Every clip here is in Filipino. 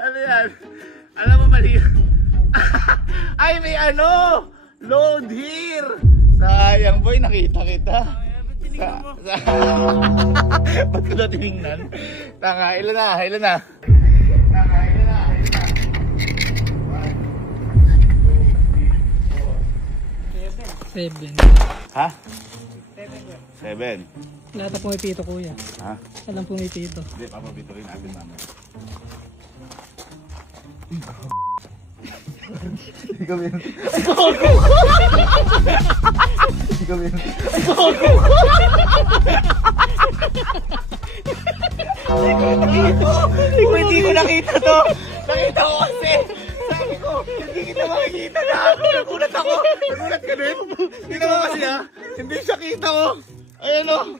Ano yan? Alam mo mali. Ay, may ano! Load here! Sayang boy, nakita kita. Ba't ko na tinignan? Tanga, ilan na? Ilan na? Tanga, ilan na? 7. Ha? 7. Lahat na pumipito kuya. Ha? Alam pumipito. Hindi, papabito rin natin mamaya. Hindi kami yun. Hindi kami yun. Hindi ko nakita to. Nakita ko kasi. Sabi ko, hindi kita makikita na. Nagulat ako. Nagulat ka din. Hindi naman kasi ha. Hindi siya kita ko. Ayan o.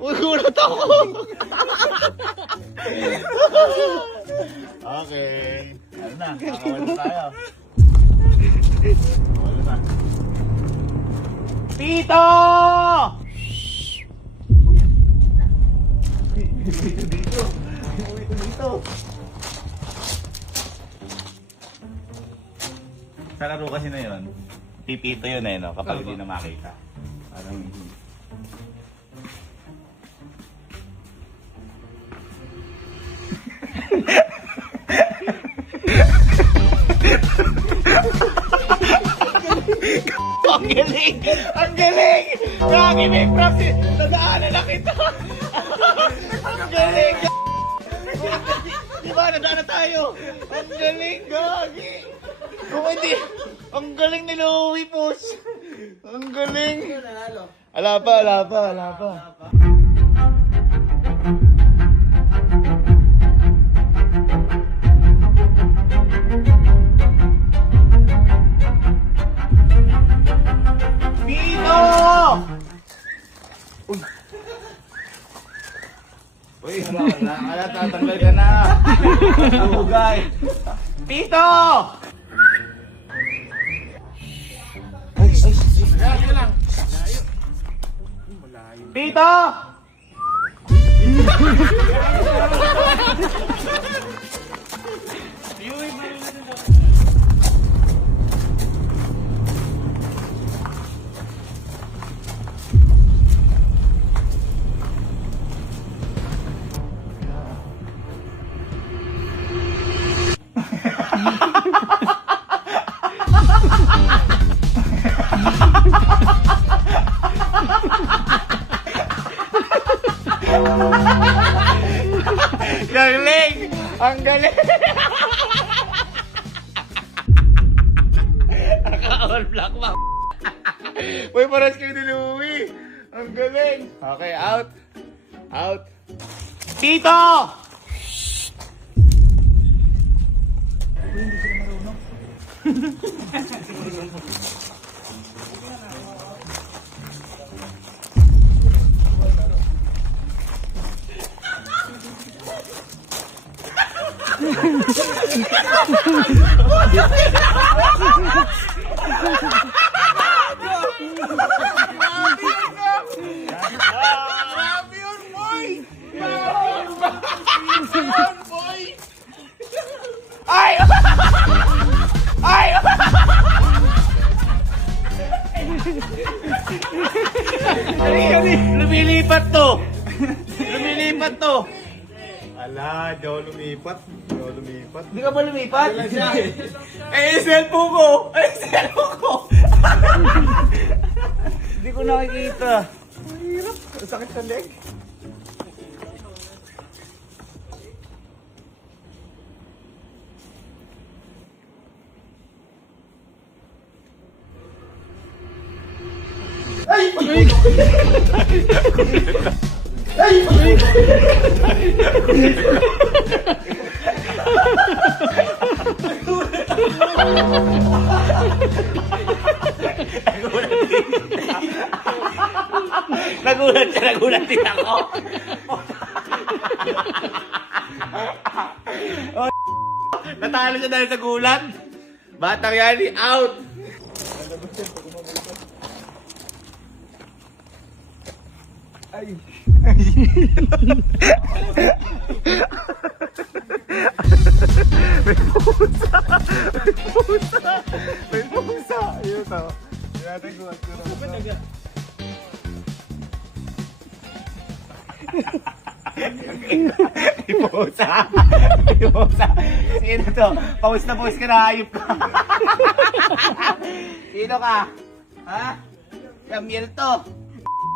Nagulat ako. Okay. Ano na? Kakawal na tayo. Wala na. Tito! Dito, dito. Dito. Sa laro kasi na yun, pipito yun eh, no? Kapag hindi na makita. Parang hindi. Ang galing! Ang galing! Nakinig, props! Nadaanan na kita! Ang galing! Di ba? Nadaanan tayo! Ang galing, gagi! Kung hindi, ang galing ni Louie, Pus! Ang galing! Ala pa, ala pa, ala pa. Uy, wala, tatanggal ka na. Hugay. Tito! Malayo lang. Tito! Galing! Ang galing! Naka-all black ba? Uy, paras kayo ni Louie! Ang galing! Okay, out! Out! Tito! Hindi sila marunong. Grabe yun, boy! Boy! Ay! Ay! Lumilipat to! Lumilipat to! Ala, di ako lumipat. Di ako lumipat. Hindi ka ba lumipat? Eh, cellphone ko! Eh, cellphone ko! Hindi ko nakikita. Ang hirap. Ang sakit sa leg. Ay! Ay! Nagulat din ako. Natalo siya dahil sa gulat. Batang Yani, out! Ay. Pusa. Pusa. Sino to? Pawis na pawis ka na, hayop ka. Sino ka? Ha? Yamiel to.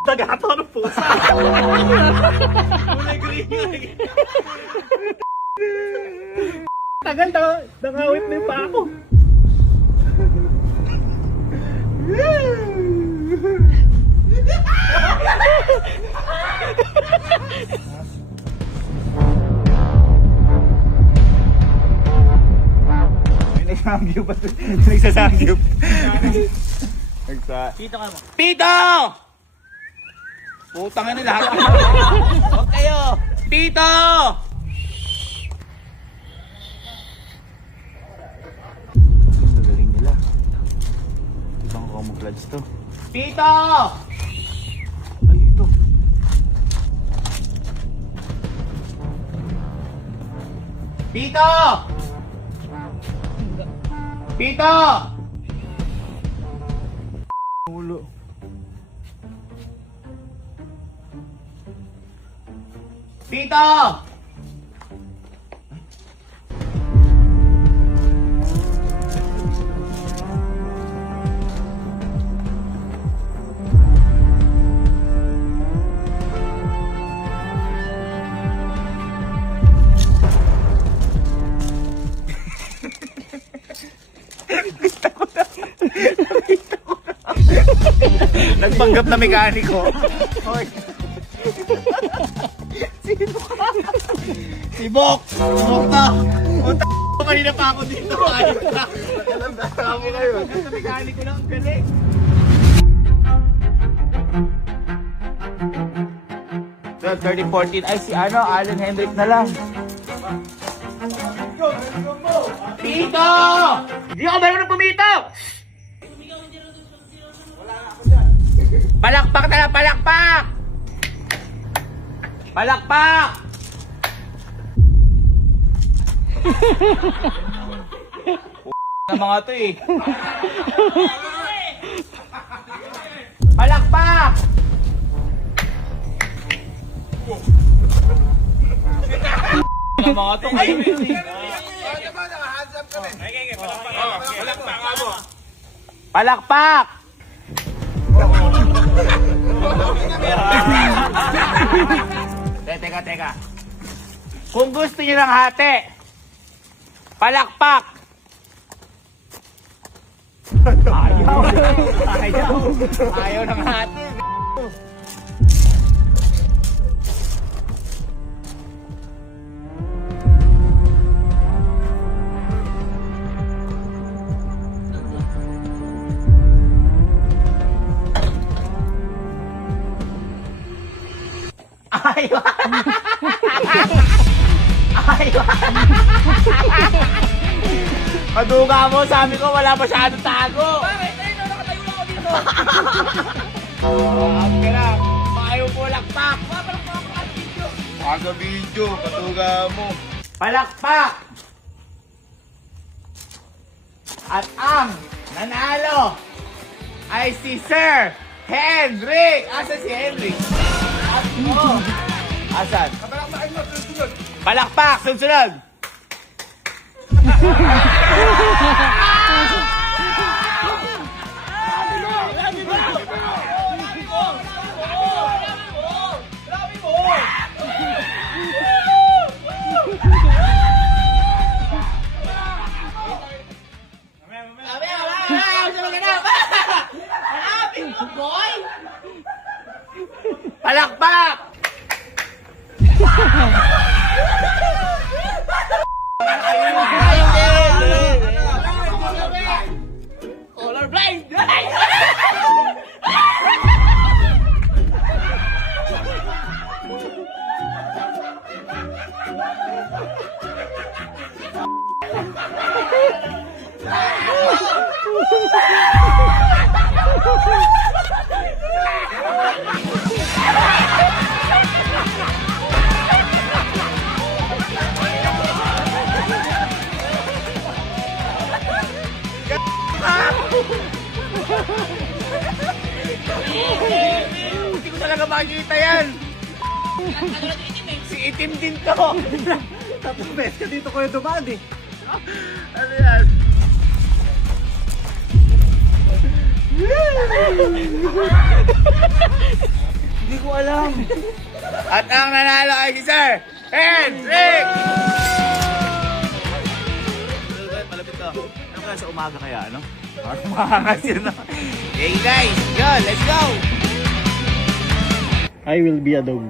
Tagato ng pusa. Kulay green. Tagal na, nangawit na yung pa ako. May nagsasangyup. Nagsasangyup. Pito ka mo. Pito! Putang na lahat. Huwag kayo. Pito! Ang gagaling nila. Ibang camouflage to. Pito! Ay, ito. Pito! Pito! Ulo. Pito! Nagpanggap na mekaniko. Hoy. Sino ka? Si Bok! Bok na! Punta ko kanina pa ako dito. Ayos na. Tama ngayon. Sa mekaniko lang ang galing. So, 30-14. Ay, si ano, Allen Hendrick na lang. Pito! Hindi ako marunong pumito! Palakpak na lang, palakpak! Palakpak! Na mga to eh. Palakpak! Na mga to kayo eh. Palakpak! Teka. Kung gusto niyo ng hati, palakpak! Ayaw ng hati. Ayaw. Maduga mo, sabi ko wala masyadong tago. Bakit? Ayun, nakatayo lang ako dito. Okay lang. Ayaw po lakpak. Palakpak ako ang video. Aga video, maduga mo. Palakpak. At ang nanalo ay si Sir Henry. Asan si Henry? Oh. Asan? Palakpak, sunod. Palakpak! Colorblind! Hindi ko talaga makikita yan. Si itim din to. Tatlong beses ka dito kuya dumaan eh. Ano yan? Hindi ko alam. At ang nanalo ay si Sir Henrik! Malapit to. Ano kaya sa umaga kaya, ano? Parang mahangas yun, no? Hey guys, go, let's go! I will be a dog.